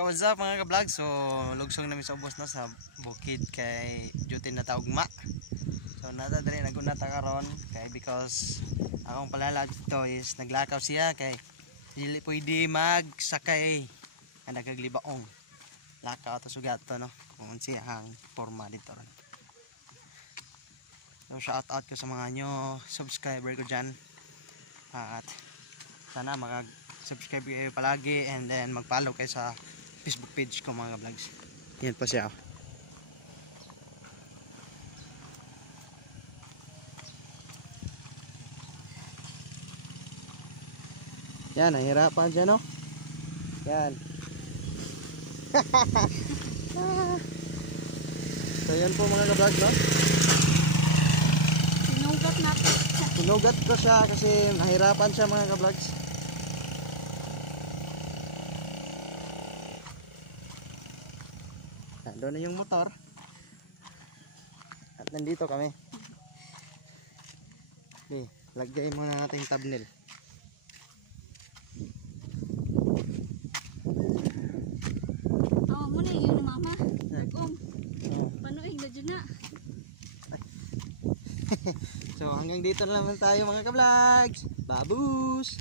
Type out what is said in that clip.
What's up mga ka-vlog? So lugsong namin sa ubos na sa bukid kay duty na taugma. So nata diri nagunata karon kay because akong palala dito is naglakaw siya kay dili pwede magsakay ang nagaglibaong. Lakaw to sugat to no. Kung siyang forma dito ron. So shout out ko sa mga nyo subscriber ko dyan. At sana subscribe kayo palagi and then mag-follow kayo sa Facebook page ko mga vlogs. Yan pa siya. Yan, nahirapan dyan no? Yan. So yan po mga vlogs no? Sinugat natin. Sinugat ko siya kasi nahirapan siya mga vlogs. Doon na yung motor. At nandito kami. Okay, lagay muna natin yung thumbnail. Oh, muna yung mama. Panuig na dyan na. So hanggang dito na naman tayo mga ka-vlogs. Babus!